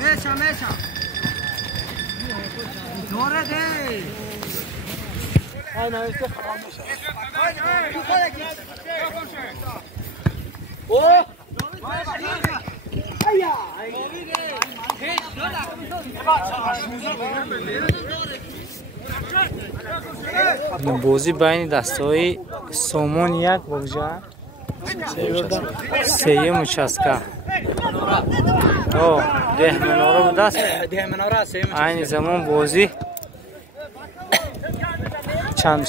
Mecha, mecha. Dora de. Ay, no, este خاموشه. Oh! Ayya! بازی بین دستای سامان یک بوجه سه مچسکه ده مناره بود است این زمان بازی چند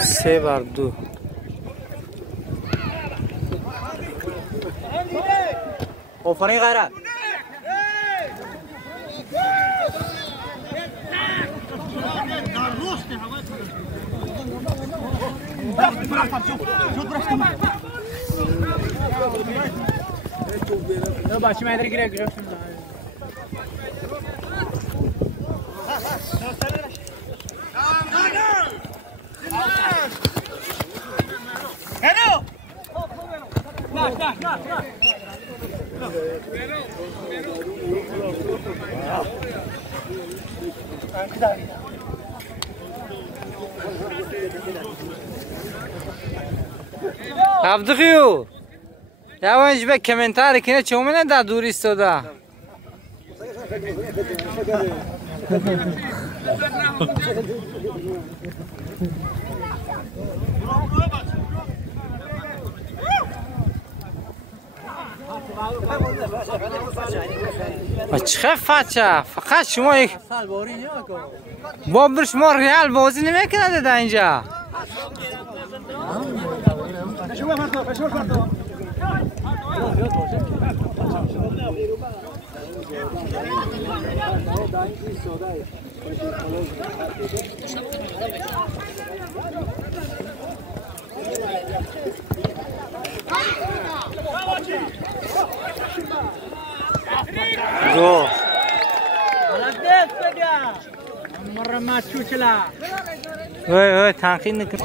سه بر دو آفرین غیرت Ya başıma eder girek girek. Hello. عبدالخیو یوانج به کمنتار کنه چومنه در دوری استاده چه فچه فقط شما یک بابر شما ریال بازی نمیکنه در اینجا گو مرة ما تشوشلا وای تنقید نکن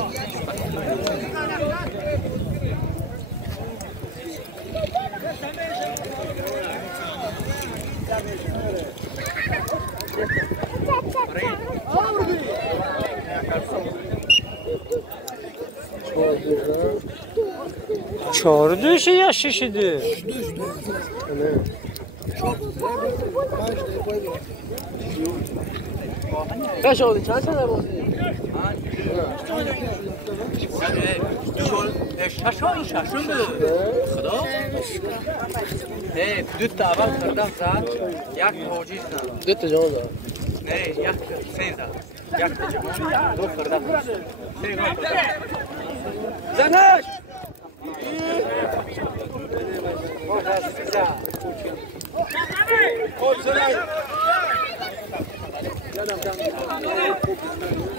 چهار دوشه یا شش دو Kaç oldu? Kaç tane oldu? شاشون خدا نه دو تا اول کردم زد یک موجی زد دو تا جان زد نه یک سه زد یک تا جان دو کردم سه زنش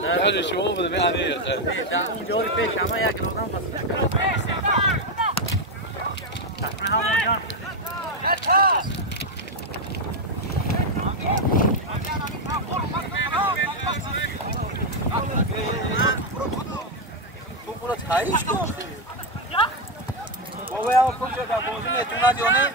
هذا شو بده عليه يا اخي جوري فيش اما يا جماعه بس تو پورا خالیش کن بابا یا کجا جا بازی میتونه دیونه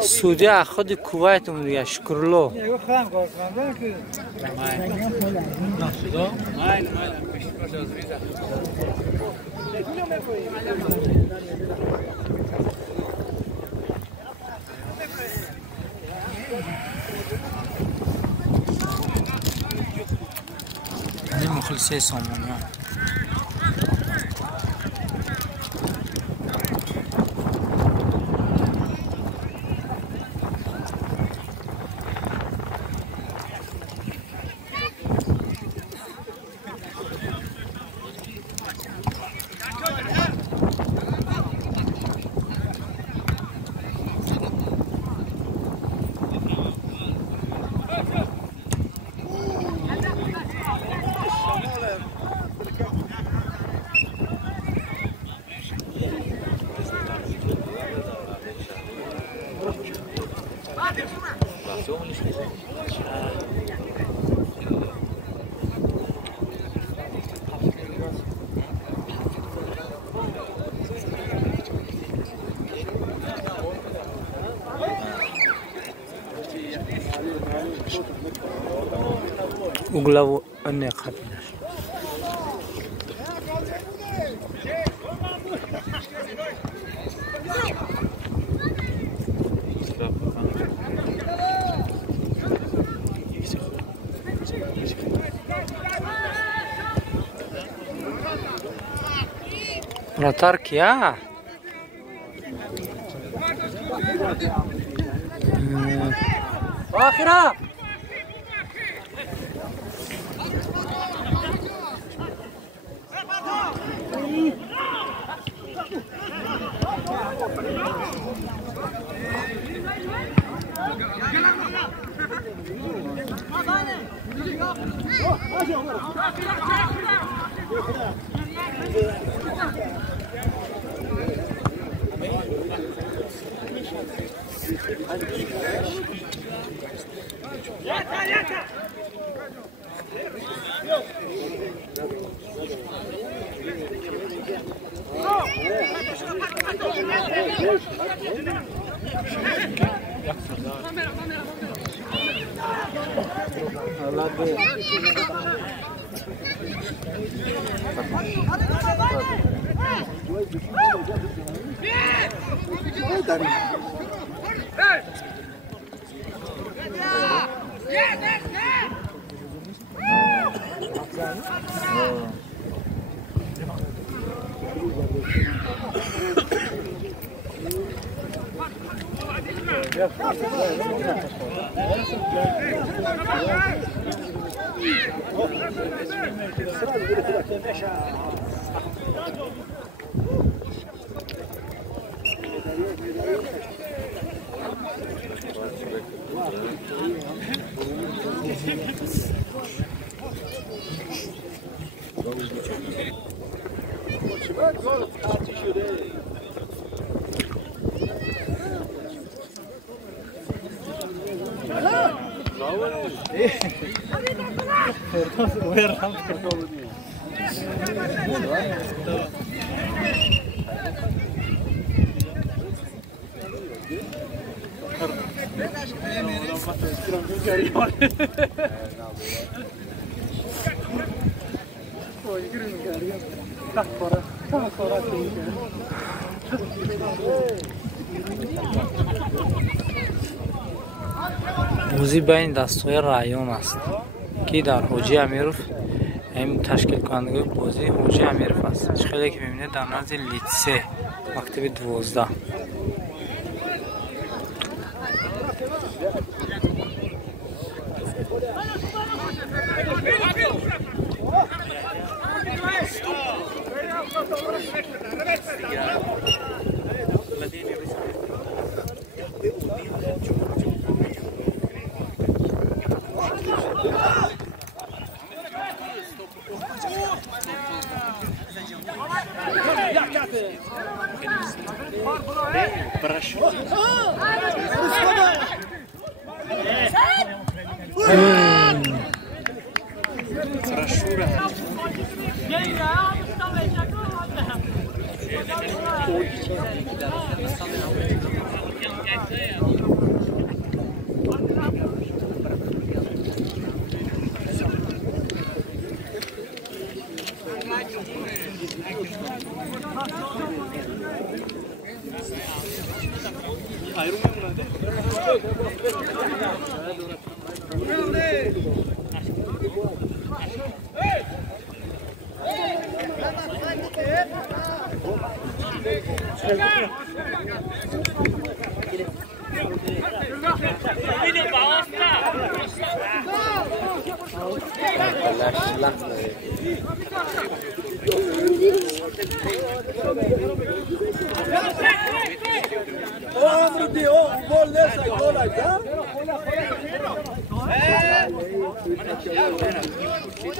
سوده خود کویت اون دیگه شکرلو این مخلصه سامانیان Uglavo önüne kapılar. Вратар кия? Ахира! موزی بین دستای رایان است که در حوجی امیروف این تشکیل کننده بازی حوجی امیروف است. خیلی که میبینید در نزد لیتسه مکتب 12.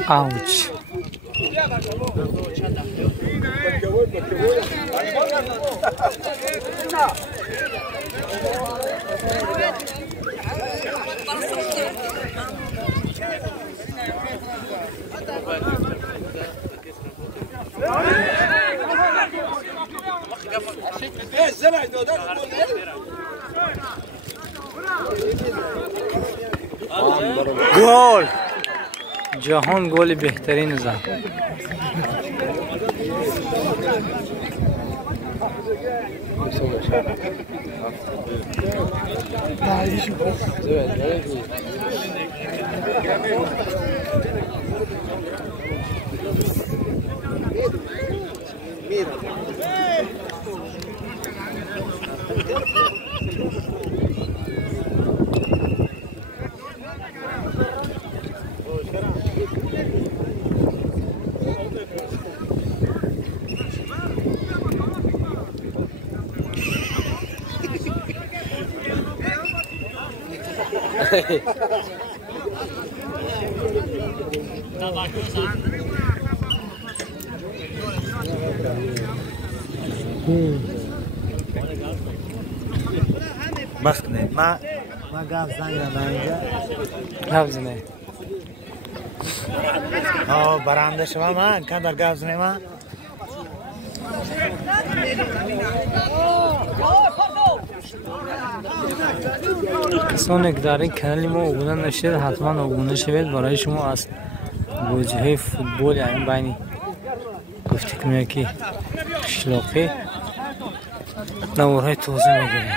Ouch. Gol! جهان گل بهترین زد. بس کنید ما گفت زنگ اینجا نبز نه برنده شما من کم در گفت زنگ ما کسانی که در این کانال ما ابونه نشید حتما ابونه شوید. برای شما از بوجه فوتبال یعنی بینی گفتی کنیم که شلاقی نورهای توضیح میگیریم.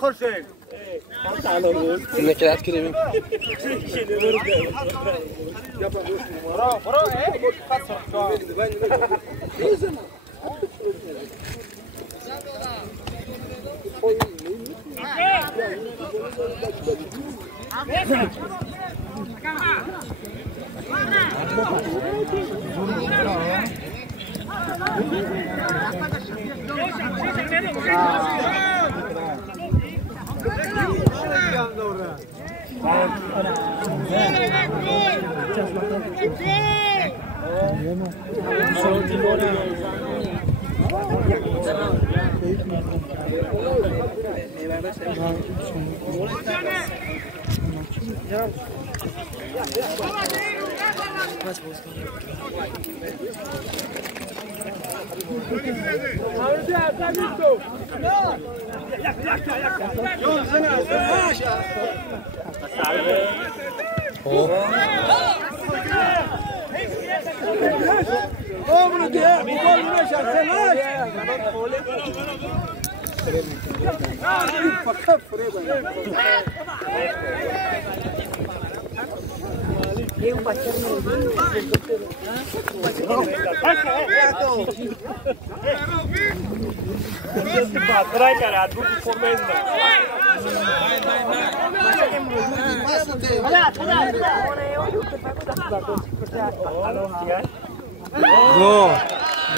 خورشید نکرات کردیم.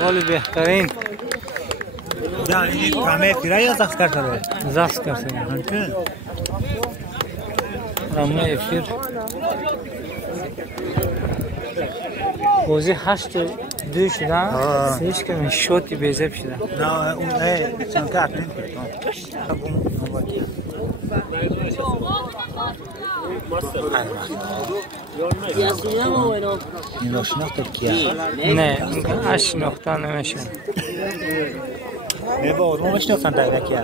گل بهترین کامه پیرا یا زخم کرده؟ زخم کرده رامه افیر بازی 8-2 شدن. هیچ کمی شوتی بیزب شدن. نه اون چند که اکنین این رو شناخت کیا؟ نه اش نقطه نمیشه. نه با اون شناختن در کیا؟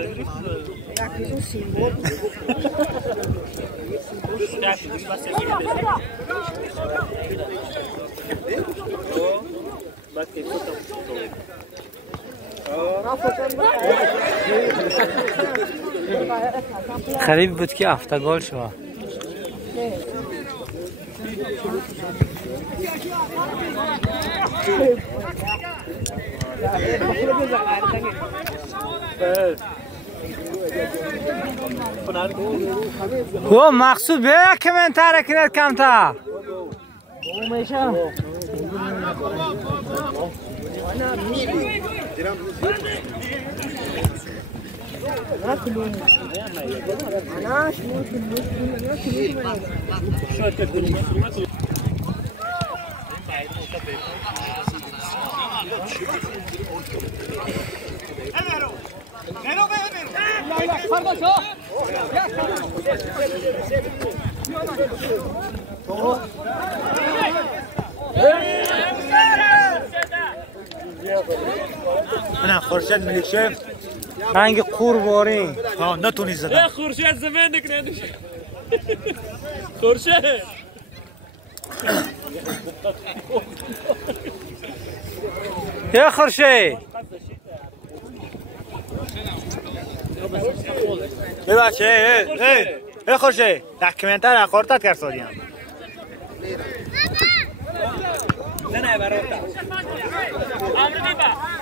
قریب بود که افتگال شد. او مقصود به کامنتار کنید کمتر. نه خورشید ملیکشف رنگ قورباری ها نتونی زدن خورشید زمین نکنه خورشید یا خورشید ببخشید ای خورشید دکمنتر اخورتت کرد سادیم نه براتا امر دیبا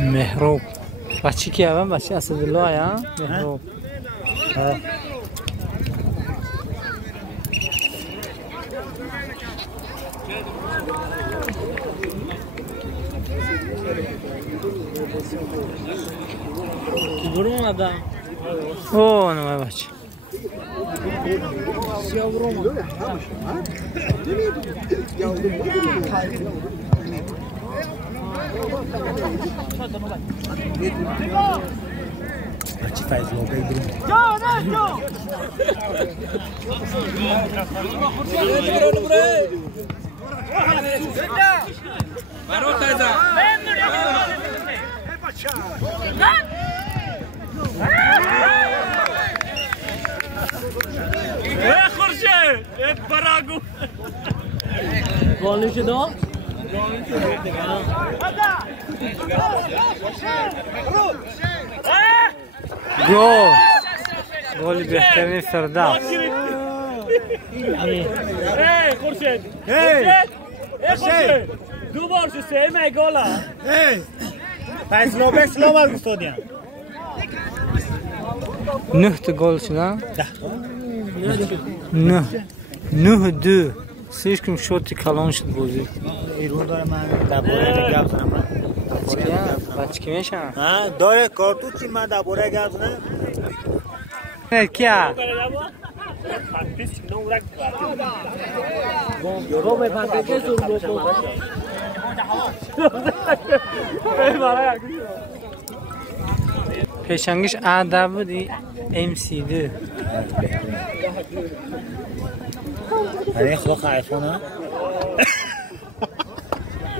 مهروب بچه کی هم بچه اسدالله یا مهروب برو آدم او نمای بچه بچه فیض لابه بریم خورشید براگو گالش دو گل بهترین فردوس خورشید خورشید دو بار شو سه گلا فیض لابه سلام علیکم سادیم 9 تا گل شدن 9-2 سیش کم شوتی کلان شد بازی ایرون داره من درباره گپ زنم بچه کی میشن ها داره کارتوچی من درباره گپ زنم کیا پیشنگش عده بودی MC2 این خلاق آیفون ها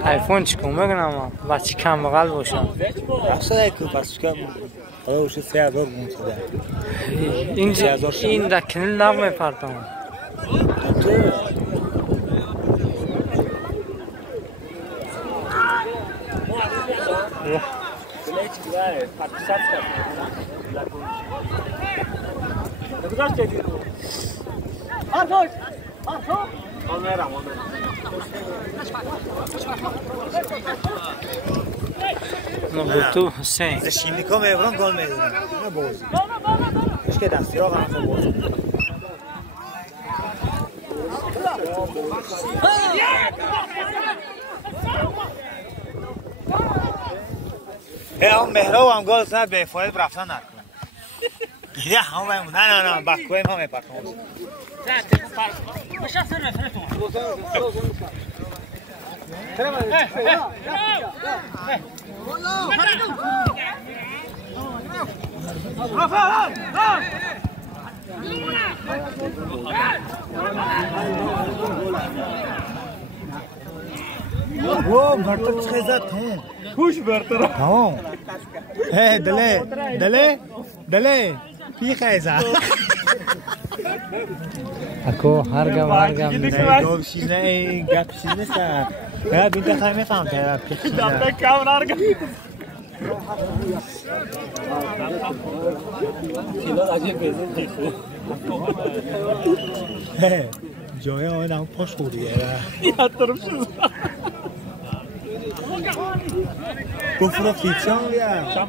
آیفون چیکون بگنم بچه کم بغل باشم اصلا که پس کم خدا وشه 3000 گون شده اینجا این در کنل نغمه پرتام تو حسین شیمیکا مهران گل میزنه نه بازی اش که دستی ها قرار بازی هم مهران هم گل زد به فاید رفتن نکنه یه هم نه بکوی ما میپرتم वो भरतर छेज़त हैं खुश भरतर हाँ है दले दले दले पी खैज़ा اکو هرگم گفت چیزه گپ چیز نیست یا بینت خیلی میفهم که دفعه کم نرگم جای آدم پاش خوریه یاد طرف شد گفت فیکشن یا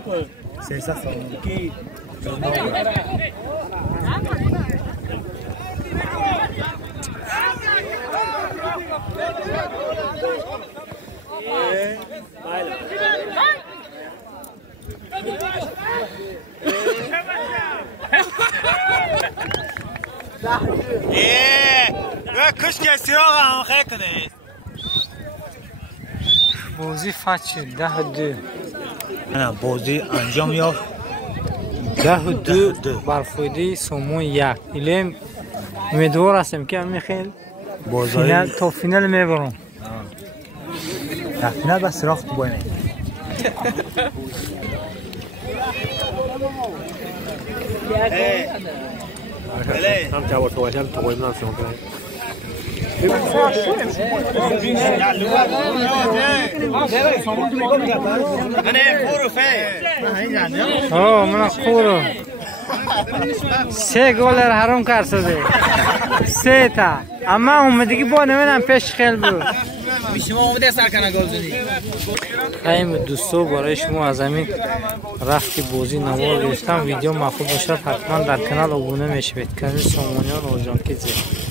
سیسا سالون کش که سراغ هم خیلی کنه بازی فت شد 10-2 نه بازی انجام یافت 10-2 بر فایده سومون 1 ایلیم امیدوار هستم که همین خیلی فینال تا فینال میبرم تا فینال بس سراغ تو باید هم جواب توجه تو باید ناسیون کنه من خورو 3 گل حرام کرد شده 3 تا اما اومدگی با نمیدم پیش خیلی بود شما اومده سر کنه گل زدی خیلی دوستو برای شما از همین رفتی بازی نوار گرفتم ویدیو مفید باشد حتما در کانال ابونه میشوید کانال سامانیان آجانکی زید